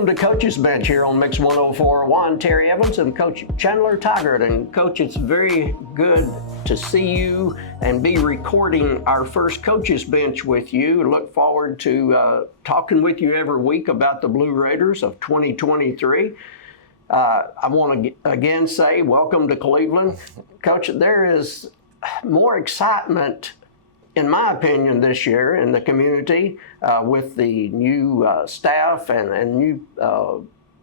Welcome to Coach's Bench here on Mix 104.1. Terry Evans and Coach Chandler Taggart. And Coach, it's very good to see you and be recording our first Coach's Bench with you. Look forward to talking with you every week about the Blue Raiders of 2023. I want to again say welcome to Cleveland. Coach, there is more excitement, in my opinion, this year in the community with the new staff and new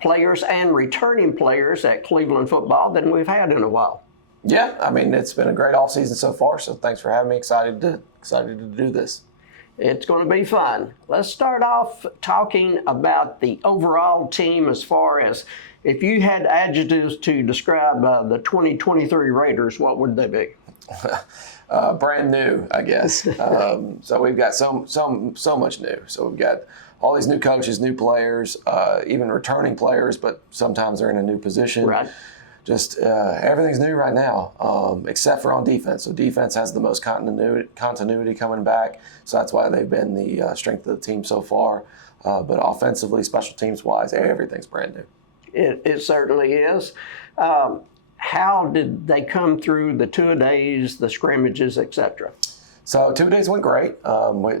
players and returning players at Cleveland football than we've had in a while. Yeah, I mean, it's been a great offseason so far, so thanks for having me. Excited to do this. It's going to be fun. Let's start off talking about the overall team as far as if you had adjectives to describe the 2023 Raiders, what would they be? Brand new, I guess. So we've got so much new. So we've got all these new coaches, new players, even returning players, but sometimes they're in a new position. Right. Just everything's new right now, except for on defense. So defense has the most continuity coming back. So that's why they've been the strength of the team so far. But offensively, special teams wise, everything's brand new. It certainly is. How did they come through the two-a-days, the scrimmages, etc.? So 2 days went great.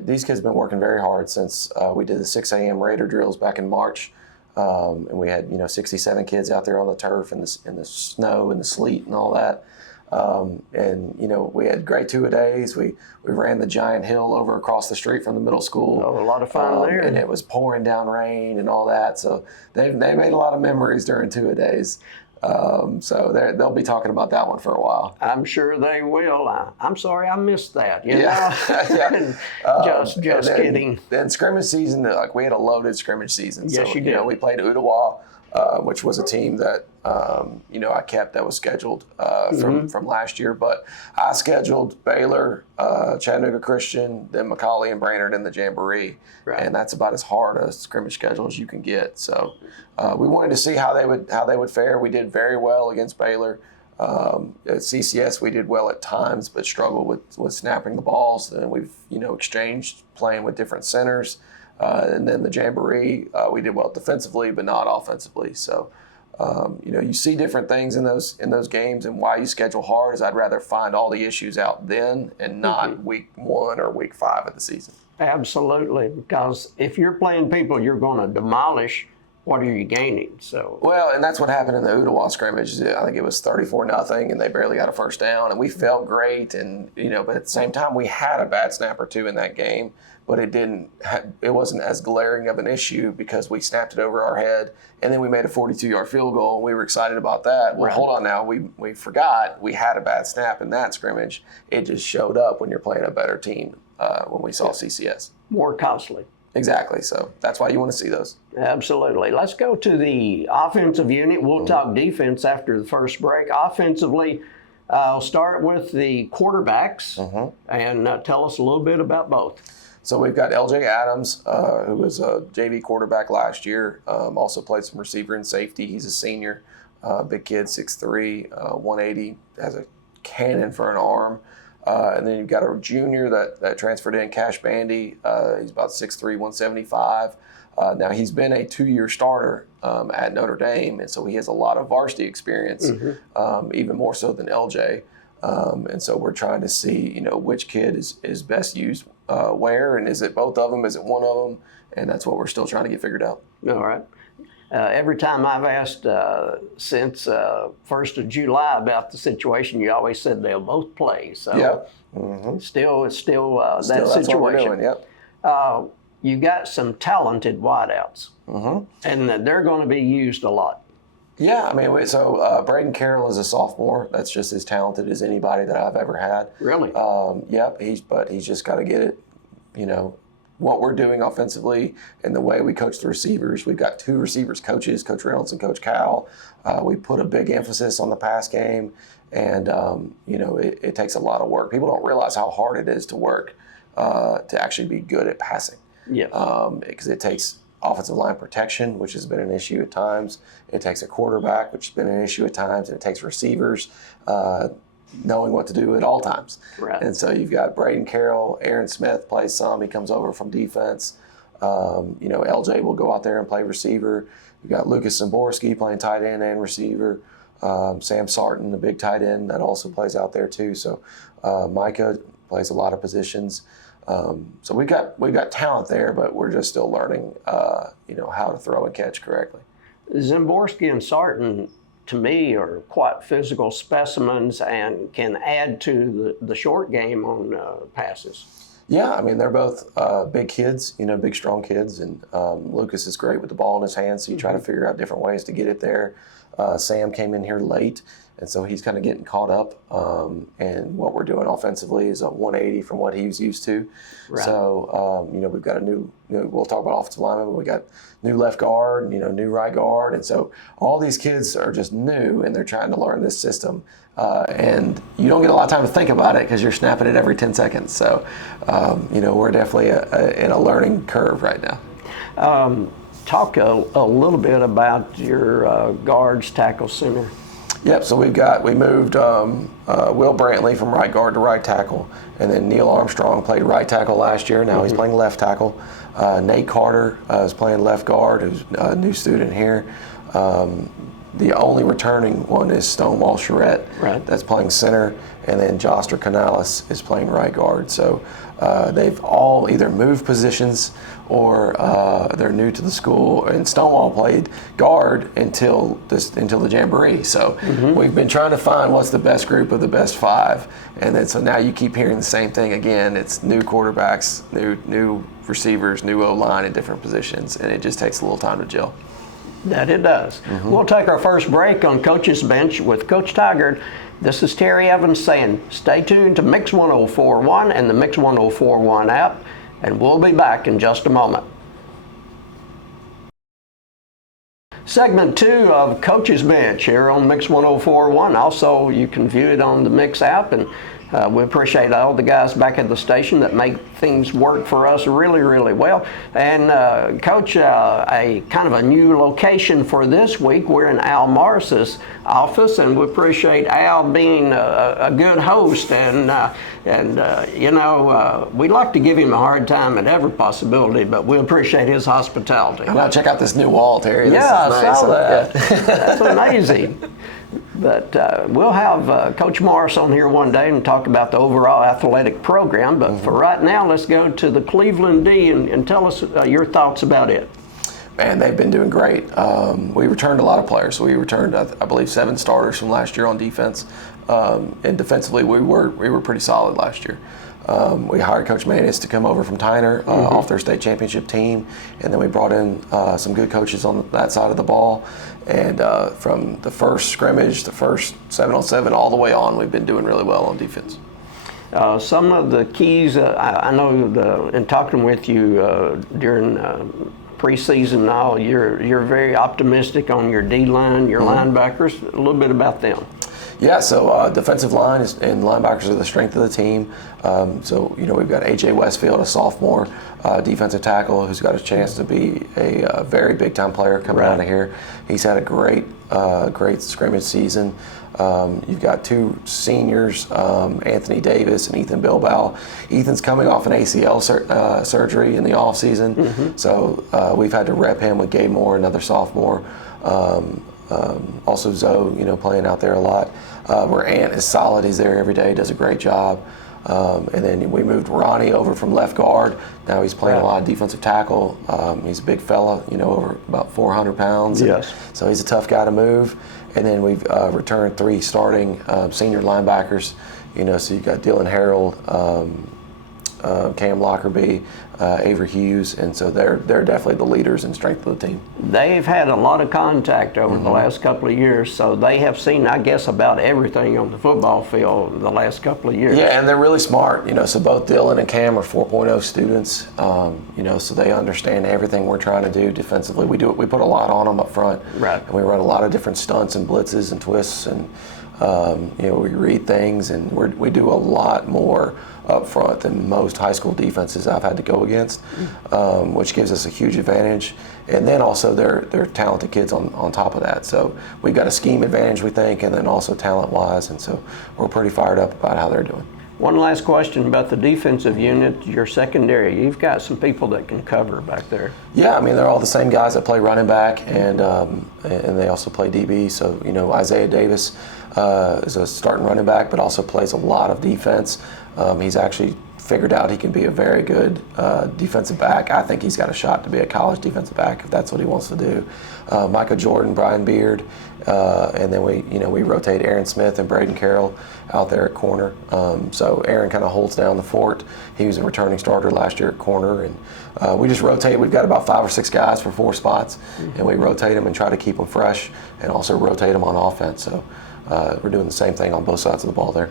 These kids have been working very hard since we did the 6 a.m. Raider drills back in March. And we had 67 kids out there on the turf in the snow and the sleet and all that. And we had great 2 days. We ran the giant hill over across the street from the middle school. Oh, a lot of fun there. And it was pouring down rain and all that. So they made a lot of memories during 2 days. So they'll be talking about that one for a while. I'm sure they will. I'm sorry I missed that. Yeah. Just kidding. Then scrimmage season, we had a loaded scrimmage season. Yes, so, you did. We played Ottawa, which was a team that, I kept that was scheduled from last year. But I scheduled Baylor, Chattanooga Christian, then McCallie and Brainerd in the Jamboree. Right. And that's about as hard a scrimmage schedule as you can get. So we wanted to see how they would fare. We did very well against Baylor. At CCS, we did well at times, but struggled with snapping the balls. And we've exchanged playing with different centers. And then the Jamboree, we did well defensively, but not offensively. So, you see different things in those games, and why you schedule hard is I'd rather find all the issues out then and not week 1 or week 5 of the season. Absolutely, because if you're playing people you're going to demolish, what are you gaining? So well, and that's what happened in the Ottawa scrimmage. I think it was 34-0, and they barely got a first down, and we felt great, and but at the same time we had a bad snap or two in that game. But it wasn't as glaring of an issue because we snapped it over our head, and then we made a 42-yard field goal, and we were excited about that. Well, right. Hold on now. We forgot we had a bad snap in that scrimmage. It just showed up when you're playing a better team when we saw CCS. More costly. Exactly. So that's why you want to see those. Absolutely. Let's go to the offensive unit. We'll talk defense after the first break. Offensively, I'll start with the quarterbacks and tell us a little bit about both. So we've got LJ Adams, who was a JV quarterback last year, also played some receiver and safety. He's a senior, big kid, 6'3", 180, has a cannon for an arm. And then you've got a junior that transferred in, Cash Bandy. He's about 6'3", 175. Now he's been a 2-year starter at Notre Dame, and so he has a lot of varsity experience, even more so than LJ. And so we're trying to see, which kid is best used where, and is it both of them? Is it one of them? And that's what we're still trying to get figured out. All right. Every time I've asked since 1st of July about the situation, you always said they'll both play. So it's still that That's situation. what we're doing, yep. You got some talented wideouts, and they're going to be used a lot. Yeah, I mean, so Braden Carroll is a sophomore. That's just as talented as anybody that I've ever had. Really? Yep. He's just got to get it. What we're doing offensively and the way we coach the receivers. We've got 2 receivers coaches, Coach Reynolds and Coach Cowell. We put a big emphasis on the pass game, and it takes a lot of work. People don't realize how hard it is to work to actually be good at passing. Yeah. Because it takes offensive line protection, which has been an issue at times. It takes a quarterback, which has been an issue at times. And it takes receivers knowing what to do at all times. Right. And so you've got Braden Carroll, Aaron Smith plays some. He comes over from defense. LJ will go out there and play receiver. We've got Lucas Zimborski playing tight end and receiver. Sam Sarton, the big tight end, that also plays out there too. So Micah plays a lot of positions. So we've got talent there, but we're just still learning, how to throw and catch correctly. Zimborski and Sarton, to me, are quite physical specimens and can add to the short game on passes. Yeah, I mean, they're both big kids, big, strong kids. And Lucas is great with the ball in his hands, so you try to figure out different ways to get it there. Sam came in here late, and so he's kind of getting caught up. And what we're doing offensively is a 180 from what he's used to. Right. So, we've got a new, we'll talk about offensive linemen, but we got new left guard, new right guard. And so all these kids are just new, and they're trying to learn this system. And you don't get a lot of time to think about it because you're snapping it every 10 seconds. So, we're definitely in a learning curve right now. Talk a little bit about your guards, tackle, center. Yep, so we moved Will Brantley from right guard to right tackle, and then Neil Armstrong played right tackle last year. Now he's playing left tackle. Nate Carter is playing left guard, who's a new student here. The only returning one is Stonewall Charette, right, that's playing center, and then Joster Canales is playing right guard. So they've all either moved positions or they're new to the school. And Stonewall played guard until the Jamboree. So we've been trying to find what's the best group of the best five, and then so now you keep hearing the same thing again. It's new quarterbacks, new receivers, new O-line in different positions, and it just takes a little time to gel. That it does. We'll take our first break on Coach's Bench with Coach Tigard. This is Terry Evans saying stay tuned to Mix 1041 and the Mix 1041 app, and we'll be back in just a moment. Segment 2 of Coach's Bench here on Mix 1041. Also, you can view it on the Mix app, and we appreciate all the guys back at the station that make things work for us really, really well. And Coach, a kind of a new location for this week. We're in Al Morris's office, and we appreciate Al being a good host. And we'd like to give him a hard time at every possibility, but we appreciate his hospitality. Now check out this new wall, Terry. Yeah, this is I nice. saw that. That's amazing. But we'll have Coach Morris on here one day and talk about the overall athletic program. But for right now, let's go to the Cleveland D and tell us your thoughts about it. Man, they've been doing great. We returned a lot of players. We returned, I believe, 7 starters from last year on defense. And defensively, we were pretty solid last year. We hired Coach Manis to come over from Tyner off their state championship team, and then we brought in some good coaches on that side of the ball. And from the first scrimmage, the first 7-on-7, all the way on, we've been doing really well on defense. Some of the keys, I know in talking with you during preseason and all, you're very optimistic on your D-line, your linebackers. A little bit about them. Yeah, so defensive line and linebackers are the strength of the team. We've got A.J. Westfield, a sophomore defensive tackle who's got a chance to be a very big-time player coming out of here. He's had a great scrimmage season. You've got 2 seniors, Anthony Davis and Ethan Bilbao. Ethan's coming off an ACL surgery in the offseason, so we've had to rep him with Gabe Moore, another sophomore. Also Zoe, playing out there a lot. Where Ant is solid. He's there every day, does a great job. And then we moved Ronnie over from left guard. Now he's playing a lot of defensive tackle. He's a big fella, over about 400 pounds. Yes. So he's a tough guy to move. And then we've returned 3 starting senior linebackers. So you've got Dylan Harold, Cam Lockerbie, Avery Hughes, and so they're definitely the leaders and strength of the team. They've had a lot of contact over the last couple of years, so they have seen, I guess, about everything on the football field the last couple of years. Yeah, and they're really smart. So both Dylan and Cam are 4.0 students. So they understand everything we're trying to do defensively. We put a lot on them up front. Right. And we run a lot of different stunts and blitzes and twists, and we read things, and we do a lot more up front than most high school defenses I've had to go against, which gives us a huge advantage. And then also they're talented kids on top of that. So we've got a scheme advantage, we think, and then also talent-wise, and so we're pretty fired up about how they're doing. One last question about the defensive unit, your secondary. You've got some people that can cover back there. Yeah, I mean, they're all the same guys that play running back, and they also play DB. So, Isaiah Davis is a starting running back, but also plays a lot of defense. He's actually figured out he can be a very good defensive back. I think he's got a shot to be a college defensive back if that's what he wants to do. Micah Jordan, Brian Beard, and then we rotate Aaron Smith and Braden Carroll out there at corner. So Aaron kind of holds down the fort. He was a returning starter last year at corner, and we just rotate. We've got about 5 or 6 guys for 4 spots, and we rotate them and try to keep them fresh, and also rotate them on offense. So we're doing the same thing on both sides of the ball there.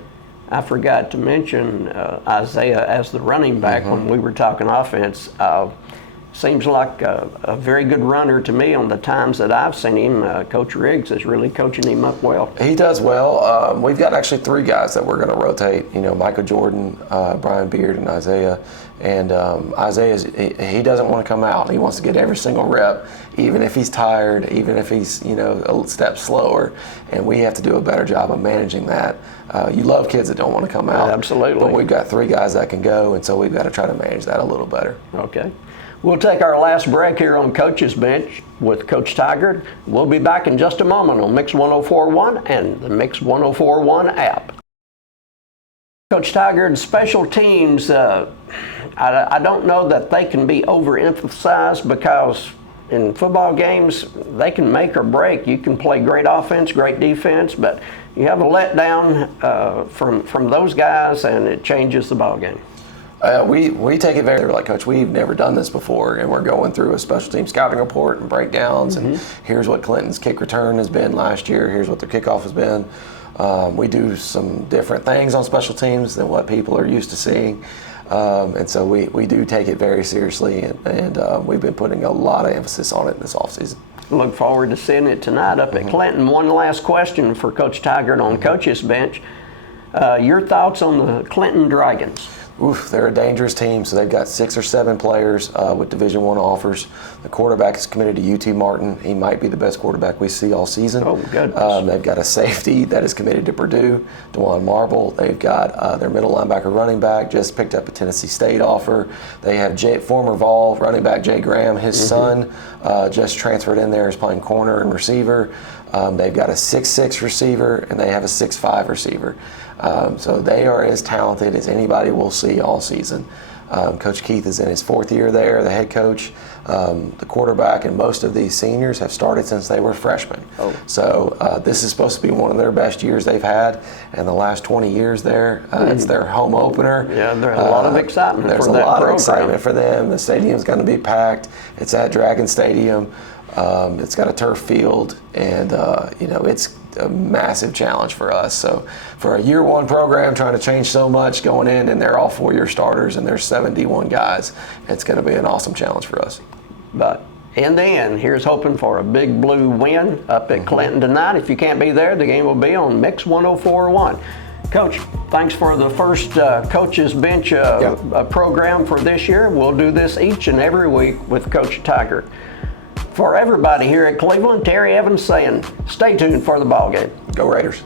I forgot to mention Isaiah as the running back when we were talking offense. Seems like a very good runner to me on the times that I've seen him. Coach Riggs is really coaching him up well. He does well. We've got actually 3 guys that we're going to rotate. Micah Jordan, Brian Beard, and Isaiah. And Isaiah, he doesn't want to come out. He wants to get every single rep, even if he's tired, even if he's a step slower. And we have to do a better job of managing that. You love kids that don't want to come out. Absolutely. But we've got 3 guys that can go, and so we've got to try to manage that a little better. Okay. We'll take our last break here on Coach's Bench with Coach Tigard. We'll be back in just a moment on Mix 104.1 and the Mix 104.1 app. Coach Tigard, special teams, I don't know that they can be overemphasized because in football games, they can make or break. You can play great offense, great defense, but you have a letdown from those guys and it changes the ball game. We take it very like, Coach, we've never done this before, and we're going through a special team scouting report and breakdowns, and here's what Clinton's kick return has been last year, here's what their kickoff has been. We do some different things on special teams than what people are used to seeing, and so we do take it very seriously, and we've been putting a lot of emphasis on it this offseason. Look forward to seeing it tonight up at Clinton. One last question for Coach Tigard on Coach's Bench. Your thoughts on the Clinton Dragons? They're a dangerous team. So they've got 6 or 7 players with Division I offers. The quarterback is committed to UT Martin. He might be the best quarterback we see all season. Oh, goodness. They've got a safety that is committed to Purdue, DeJuan Marble. They've got their middle linebacker running back just picked up a Tennessee State offer. They have former Vol running back Jay Graham. His son just transferred in there, is playing corner and receiver. They've got a 6'6" receiver, and they have a 6'5" receiver. So they are as talented as anybody will see all season. Coach Keith is in his 4th year there, the head coach. The quarterback and most of these seniors have started since they were freshmen. So this is supposed to be one of their best years they've had in the last 20 years there. It's their home opener. Yeah, there's a lot of excitement There's for a that lot program. of excitement for them. The stadium's going to be packed. It's at Dragon Stadium. It's got a turf field, and it's a massive challenge for us. So for a year 1 program trying to change so much going in, and they're all 4-year starters, and there's 71 guys, it's going to be an awesome challenge for us. But in the end, here's hoping for a big blue win up at Clinton tonight. If you can't be there, the game will be on Mix 104.1. Coach, thanks for the first Coach's Bench program for this year. We'll do this each and every week with Coach Tigard. For everybody here at Cleveland, Terry Evans saying, stay tuned for the ball game. Go Raiders.